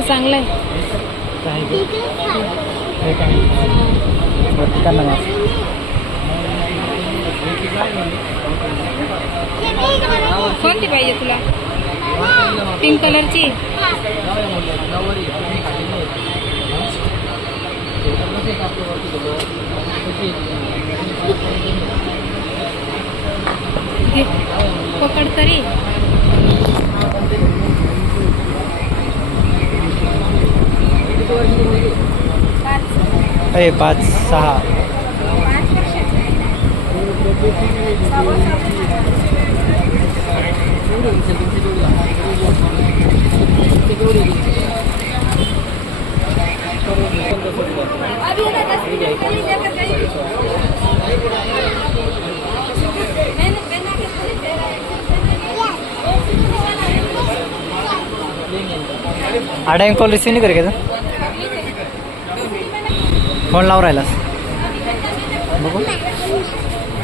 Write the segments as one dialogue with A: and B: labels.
A: इथं चांगलं आहे. कोणती पाहिजे तुला? पिंक कलरची? पकड तरी.
B: ए पाच सहा आडायम कॉल रिसिव्ह नाही करे का तू? फोन लावून राहिलास. बघू.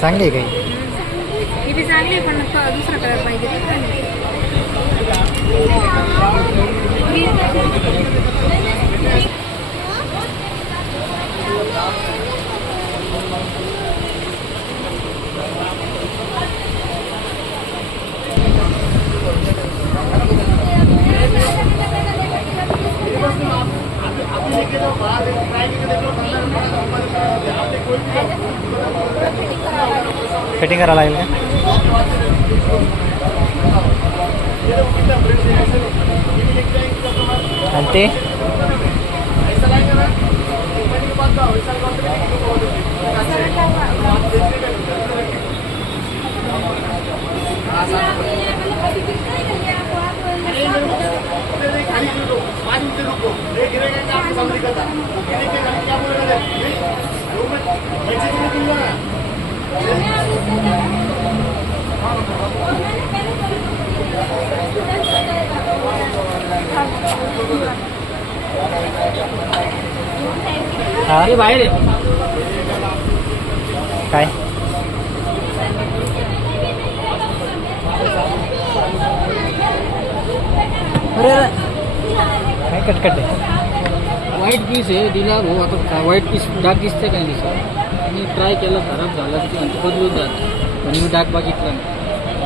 B: चांगली आहे काही.
A: चांगली आहे, पण दुसरा कलर पाहिजे तर चालेल.
B: फिटिंग करायला लागेल का आणि ते हा.
C: बाहेर आहे
B: काय? अरे अरे. काय कटकट आहे?
C: व्हाईट पीस आहे दिला भाऊ आता का- व्हाईट पीस डाग दिसते काय दिसत? मी ट्राय केलं खराब झाला तिथे म्हणते बदलून जात. पण मी डाग बघितला नाही.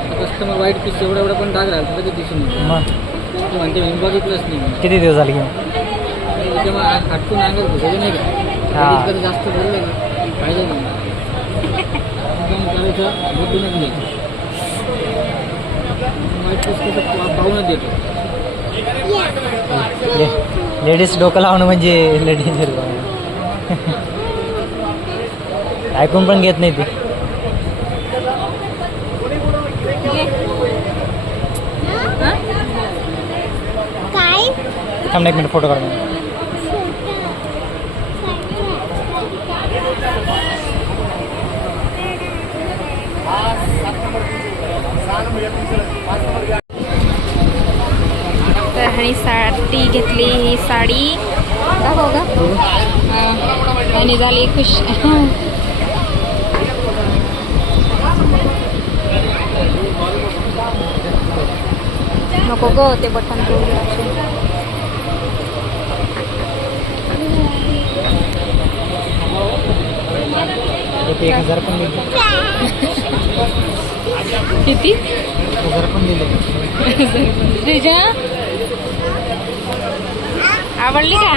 C: आता कस्टमर व्हाईट पीस एवढा एवढा पण डाग राहिला तर दिसून येतो.
B: मग?
C: ते म्हणते मी बघितलंच नाही
B: किती दिवस झाले घेऊन?
C: तेव्हा हटकून अंगावर घुसवलं नाही का?
B: हा.
C: कधी जास्त बोललं ना नाही. करायचं पाहूनच देतो.
B: लेडीज डोकं लावणं म्हणजे लेडीज ऐकून पण घेत नाही ती?
D: काय
B: थांब ना एक मिनिट फोटो काढ
A: तर ह्यानी साडी घेतली ही साडी. दाखव ग आणि झाली खुश. नको ग ते बटन किती?
B: हजार पण दिले.
A: तुझ्या? आवडली का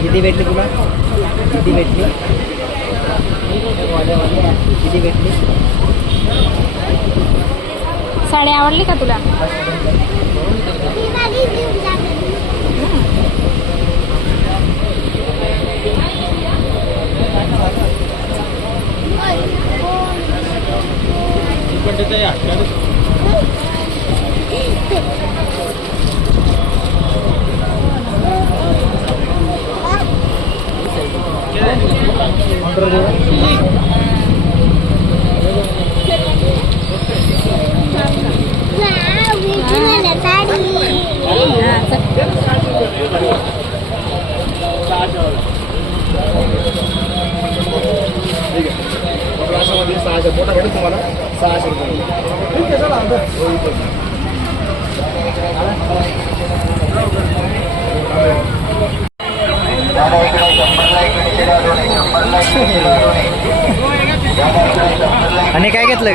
B: किती भेटली तुला? किती भेटली? किती भेटली?
A: साडी आवडली का तुला?
C: पण त्याचं हटकायला
B: ऑर्डर देऊ
D: वाव, भेटली मला साडी
E: सहाशे मोठा भेटेल तुम्हाला सहाशे रुपये ठीक आहे चला
B: आणि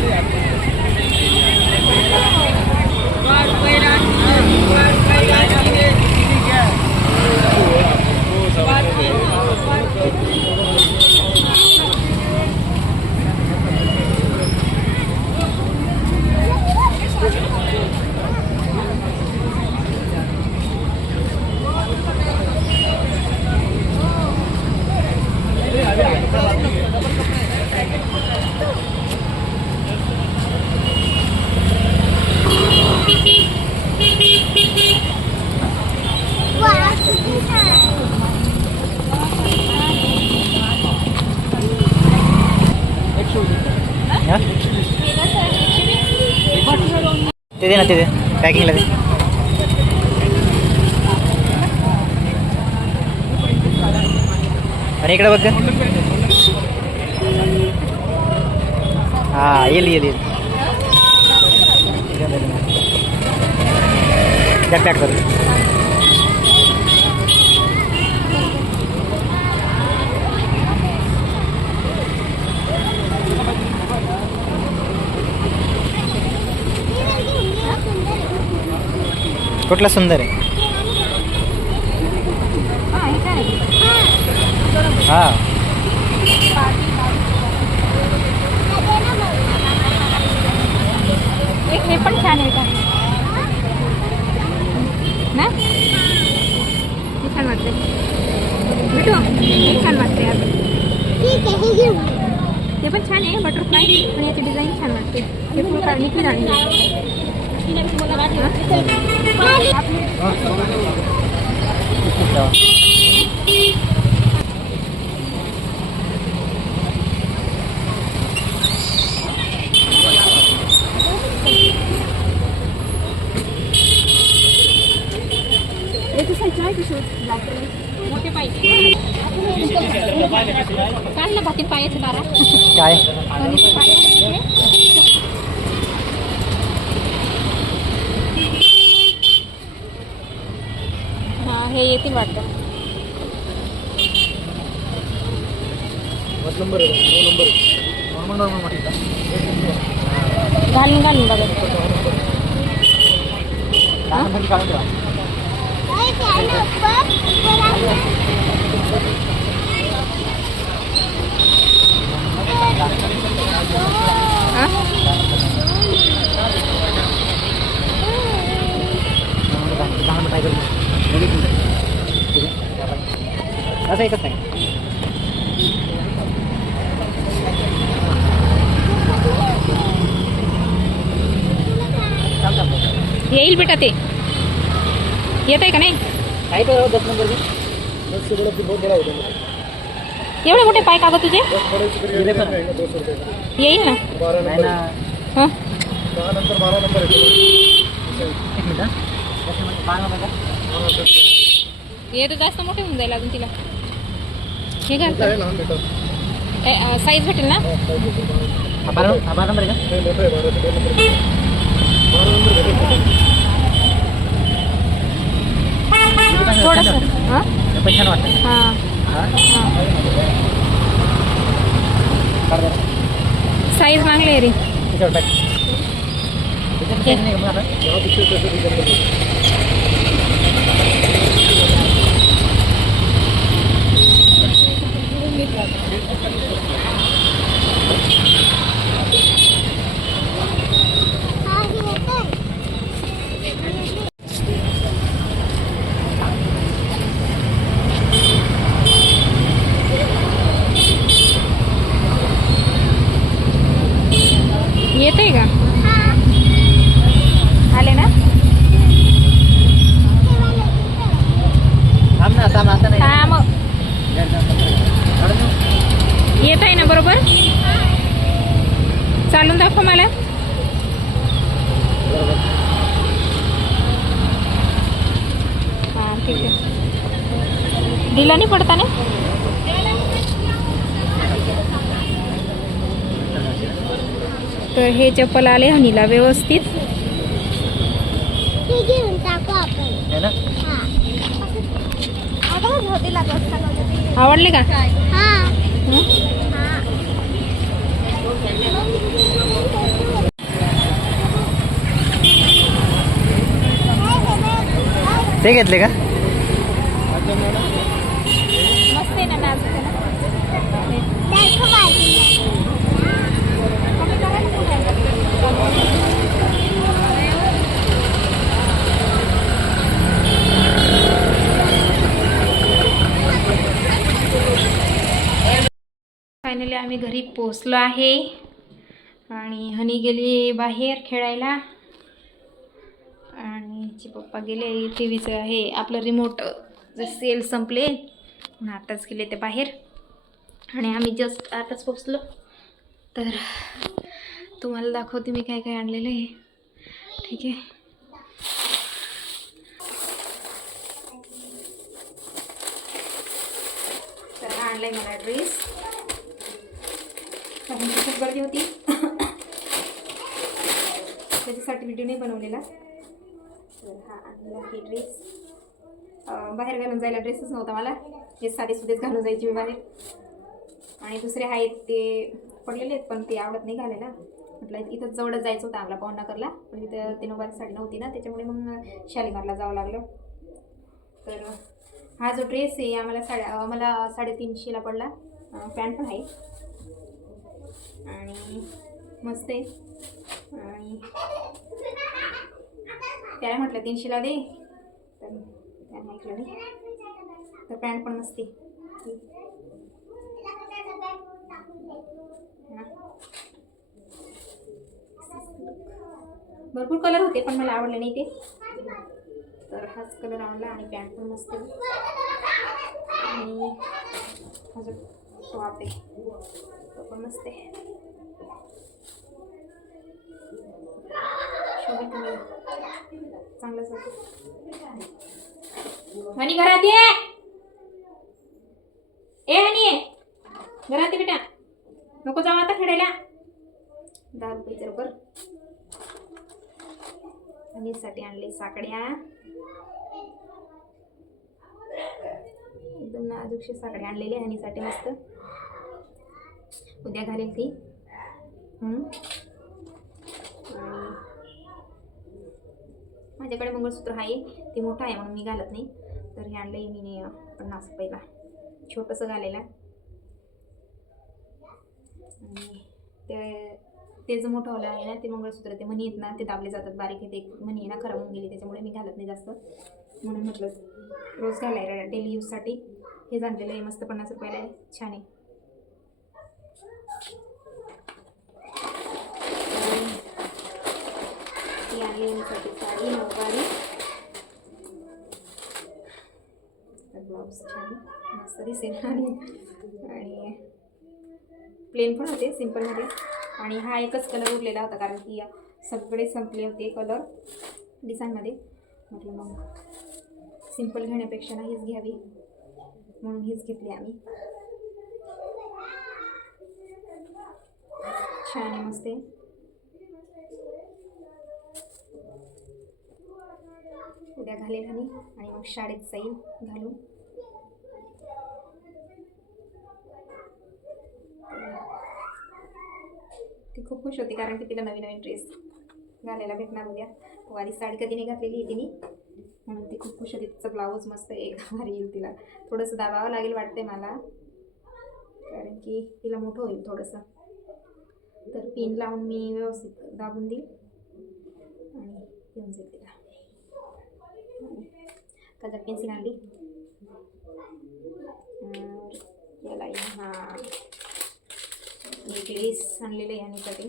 B: Yeah. ते दे ना ते दे पॅकिंगला दे आणि इकडे बघ ग. हा येईल येईल येईल द्या पॅक करू कुठला सुंदर आहे? हा.
A: एक हे पण छान आहे का? ना? हे छान वाटते भेटू? छान वाटते
D: हे.
A: ते पण छान आहे बटरफ्लाय पण याची डिझाईन छान वाटते. हे फुल काढली की
B: काय
A: आणि ते पायाचे हा हे येतील वाटतं. घालून घालून बघा.
D: काय ते आलं पण, तर आलं.
A: हा?
B: असं एकच नाही
A: येईल बेटा ते येत आहे का नाही?
B: काय तर दस नंबर
A: एवढे मोठे पाय का गं तुझे? येईल ना. हा?
B: हा. नंबर, बारा नंबर?
A: हे तर जास्त मोठे होऊन जाईल अजून तिला. हे घाल साईज भेटेल ना?
B: हा बारा बारा नंबर आहे का? पण छान वाटतं
A: हां.
B: हा?
A: हां. साईज मागले रे.
B: त्याच्यावर टाक. त्याच्यात काही नाही का मग आता?
D: हा, हे येतंय.
A: येते का
D: हा,
A: दाखव मला हां ठीक दिला नाही पडता ना? तर हे चप्पल आले हनीला व्यवस्थित.
D: हे
B: है
D: हा.
A: आवडले का?
D: हा.
A: हं?
D: हा?
B: ते घेतले का
A: मस्त आहे ना नाजूक आहे ना
D: दाखव बाजूला.
A: कमी करा ना कुठे. फायनली आम्ही घरी पोचलो आहे. आणि हनी गेली बाहेर खेळायला. आणि हिचे पप्पा गेले टी व्हीचं हे आपलं रिमोट जे सेल संपले. म्हणून आताच गेले ते बाहेर. आणि आम्ही जस्ट आताच पोचलो तर तुम्हाला दाखवते मी काय काय आणलेलं आहे. ठीक आहे. तर हा आणलाय मला ड्रेस कारण खूप गर्दी होती. त्याच्यासाठी व्हिडिओ नाही बनवलेला. तर हा आणला हे ड्रेस बाहेर घालून जायला ड्रेसच नव्हता मला. हे साधे सुधेच घालून जायची मी बाहेर. आणि दुसरे आहेत ते पडलेले आहेत पण ते आवडत नाही घालायला. म्हटलं इथं जवळच जायचं होतं आम्हाला पवनगरला पण इथं ते नऊवारी साडी नव्हती ना त्याच्यामुळे मग शालीमारला जावं लागलं. तर हा जो ड्रेस आहे आम्हाला साडे आम्हाला साडेतीनशेला पडला. पॅन्ट पण आहे. आणि मस्त आहे. आणि त्याला म्हटलं तीनशेला दे. तर त्याने ऐकलं नाही तर पॅन्ट पण मस्त भरपूर कलर होते पण मला आवडले नाही ते. तर हाच कलर आवडला आणि पॅन्ट पण मस्त आणि माझं टॉप आहे. नमस्ते. चांगलंच हनी घरात ये. ए हनी घरात ये बेटा. नको जाऊ आता खेळायला. दहा रुपये बरोबर साठी आणले साकड्या एकदम नाजूकशे साकडे आणलेले हनीसाठी मस्त. उद्या घालेल ती. म्हणून. आणि माझ्याकडे मंगळसूत्र आहे. ते मोठं आहे म्हणून मी घालत नाही. तर हे आणलं आहे मी पन्नास रुपयाला. छोटंसं घालेला आणि ते ते जे मोठं होलं आहे ना ते मंगळसूत्र ते म्हणी येत ना ते दाबले जातात बारीक आहे ते आहे ना खराब होऊन गेली त्याच्यामुळे मी घालत नाही जास्त. म्हणून म्हटलं रोज घालायला डेली यूजसाठी हे जाणलेलं आहे मस्त पन्नास रुपयाला आहे. छान आहे. ती आणली साठी साडी नऊवारी. ब्लाऊज छान मस्त दिसेल. आणि आणि प्लेन पण होते सिम्पलमध्ये आणि हा एकच कलर उरलेला होता कारण की सगळे संपले होते कलर डिझाईनमध्ये म्हटलं मग सिंपल घेण्यापेक्षा ना हीच घ्यावी. म्हणून हीच घेतली आम्ही. छान आहे मस्त उद्या घालेल आणि आणि मग शाळेत जाईल घालून. ती खूप खुश होती कारण की तिला नवीन नवीन ड्रेस घालायला भेटणार उद्या. वारी साडी कधी नाही घातलेली आहे तिने. म्हणून ती खूप खुश होती. तिचं ब्लाऊज मस्त एक भारी येईल तिला. थोडंसं दाबावं लागेल वाटते मला. कारण की तिला मोठं होईल थोडंसं. तर पिन लावून मी व्यवस्थित दाबून देईल. आणि येऊन जाईल पेन्सिल आणली अं, याला हा. नेकलेस आणलेलं आहे याच्यासाठी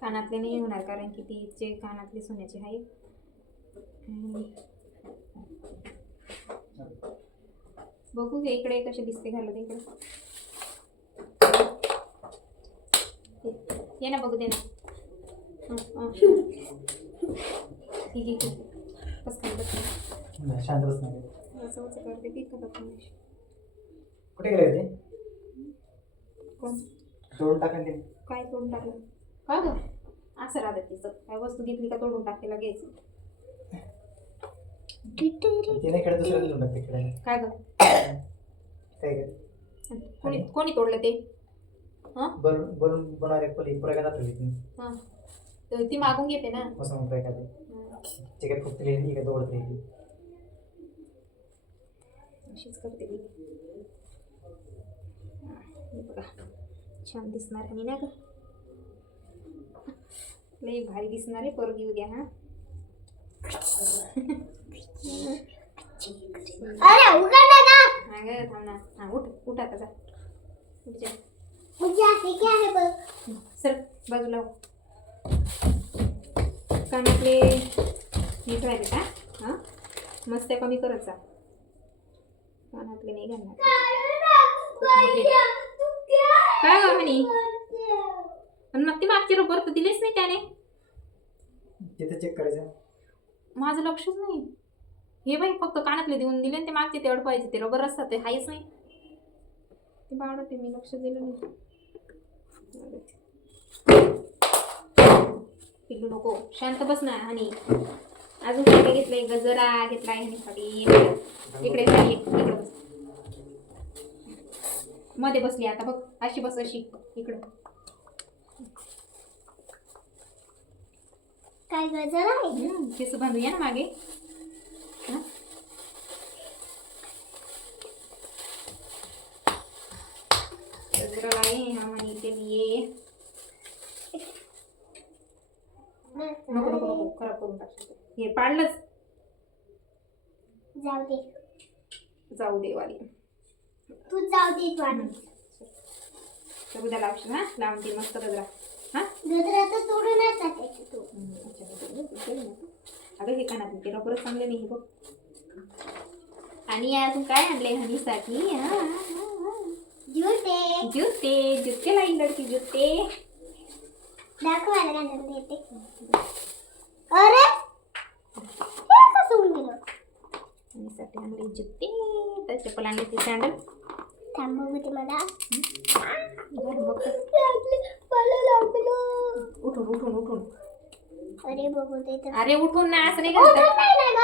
A: कानातले नाही होणार कारण की तिचे कानातले सोन्याचे आहे. बघू घे इकडे कसे दिसते घालत इकडे. ये ना बघू दे ना. ठीक आहे ठीक आहे. बस खाली बस खाली.
B: नाही, शांत बस नाही
A: असं असं करते का नाही.
B: कुठे गेले ते
A: कोण?
B: जोडून टाका ते.
A: काय तोडून टाकलं? का ग? असं राहतं तिचं काय वस्तू घेतली का तोडून टाकते लगेच.
B: ते नाही खेळत दुसऱ्या जोडून टाकते खेळायला
A: काय ग?
B: काय काय
A: कोणी कोणी तोडलं ते? हां?
B: बलून बलून बनवणारे पली पुऱ्या का दाखवली ती.
A: हां. तर ती मागून घेते ना.
B: मस्त मग काय काय. ते काय फक्त लिहिली काय दौडत राहिली.
A: अशीच करते मी. हां, बघा छान दिसणार आणि नाही का? लई भारी दिसणार आहे पोरगी उद्या हा.
D: अरे उघड नका
A: हा ग थांब ना. हा उठ उठ आता जा. उठ जा.
D: मुझे आते क्या है बघ.
A: सर बाजूला हो. कानातले नीट राहिले का? हां? मस्त कमी करत जा. कानातले नाही घालणार. काय ग म्हणे? आणि मग ती मागची रबर तर दिलीच नाही त्याने.
B: तिथे चेक करायचं.
A: माझं लक्षच नाही. हे बाई फक्त कानातले देऊन दिले आणि ते मागचे तेवढं पाहिजे. ते रबर असतात ते हायच नाही. ते बावडते मी लक्ष दिलं नाही. पिल्लू नको. शांत बस ना आणि अजून काय घेतलंय? गजरा घेतलाय इकडे खाली ये, इकडे बस. मध्ये बसली आता बघ. अशी बस अशी. इकडं.
D: काय गजर आहे?
A: केस बांधूया ना मागे. हं? गजरा लाए हम मनी के लिए नको नको नको खराब करून टाकशील हे पाडलंच.
D: जाऊ दे
A: जाऊ दे वाली.
D: तू जाऊ दे तू
A: तर उद्या लावशील हा? लावून ती मस्त गजरा. हा?
D: गजरा तर तोडूनच टाकायचं तू.
A: अगं हे कानात ते रबरच चांगले नाही हे बघ. आणि अजून काय आणले हनीसाठी? हा.
D: जुते
A: जुते जुते लाई लडकी जुते
D: दाखवायला घालून देते अरे! हे कसं होऊन गेलं?
A: आणि साठी आणले जुते तर चप्पल आणली ती सँडल
D: थांब बघू ते मला
A: उठून उठून उठून.
D: अरे बघू दे
A: अरे उठून ना असं नाही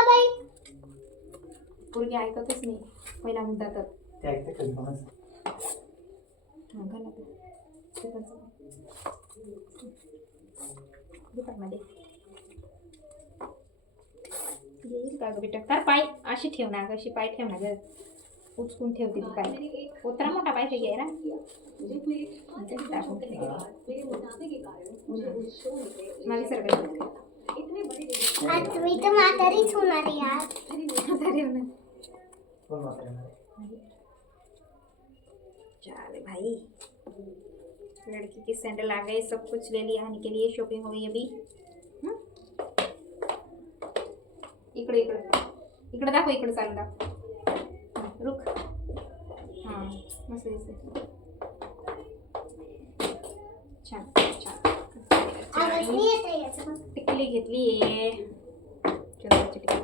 D: बाई.
A: पोरगी ऐकतच नाही. पहिला मुद्दा तर
B: ते ऐकते कधी पण असं.
A: हा, घाल आता. ते पण चालेल. घे पाठमध्ये. येईल का गं बेटा कर पाय अशी ठेव ना गं, अशी पाय ठेव ना ग उचकून ठेवते ती पाय उतरा मोठा पाय घ्याय ना टाकून ठेव. हम्म. मागे सरकायचं
D: आज मी तर म्हातारीच होणार आहे यार
A: ना
B: म्हातारे नाही.
A: चल भाई लड़की की सैंडल आ गए सब कुछ ले लिया के लिए शॉपिंग हो गई अभी? इकडे इकडे। इकडे दाखव इकडे चालून दाखव रुक। हां मस्त दिसते छान टिकली घेतली आहे टिकली।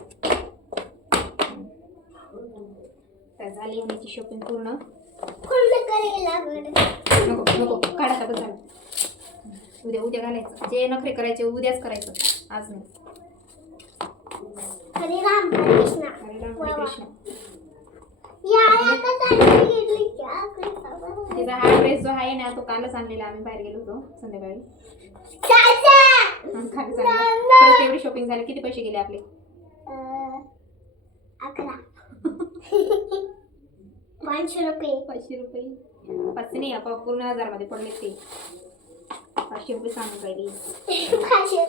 A: झाली हनीची शॉपिंग पूर्ण। नको नको काढा बस झालं उद्या उद्या घालायचं. जे नखरे करायचे उद्याच करायचं. आज नाही.
D: हरे राम हरे कृष्णा.
A: हरे राम हरे. कृष्ण तिचा हा ड्रेस जो आहे ना तो कालच आणलेला. आम्ही बाहेर गेलो होतो संध्याकाळी. कालच आणला. परत एवढी शॉपिंग झाली. किती पैसे गेले आपले?
D: अकरा. पाचशे रुपये.
A: पाचशे रुपये. पाचशे नाही आपण पूर्ण हजारमध्ये पडले ते. पाचशे रुपये सांगून राहिली.
D: पाचशे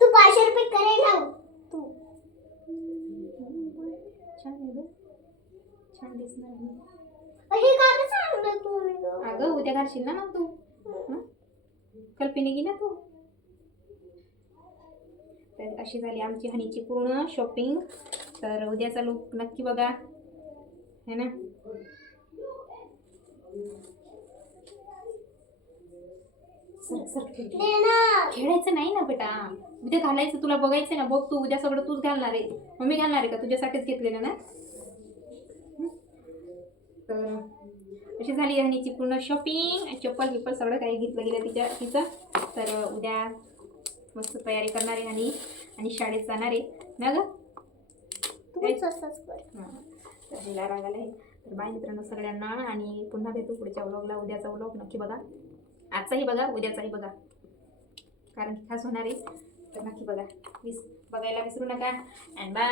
D: तू पाचशे रुपये करेल लाव तू.
A: छान आहे छान दिसणार.
D: हे का सांगलं गं?
A: अगं उद्या घालशील ना मग तू. हं? कल्पने गी ना तू. तर अशी झाली आमची हनीची पूर्ण शॉपिंग. तर उद्याचा लुक नक्की बघा. है ना? खेळायचं नाही ना बेटा. उद्या घालायचं तुला बघायचं ना. बघ तू उद्या सगळं तूच घालणार आहे. मम्मी घालणार आहे का? तुझ्यासाठीच घेतलेलं ना? तर अशी झाली हनीची पूर्ण शॉपिंग चप्पल बिप्पल सगळं काही घेतलं गेलं तिच्या तिचं. तर उद्या मस्त तयारी करणार आहे आणि आणि शाळेत जाणार आहे. ना ग?
D: तूच असंच
A: तर तर बाय मित्रांनो सगळ्यांना आणि पुन्हा भेटू पुढच्या व्लॉगला उद्याचा व्लॉग नक्की बघा. आजचाही बघा उद्याचाही बघा. कारण की खास होणार आहे तर नक्की बघा. विस बघायला विसरू नका. And bye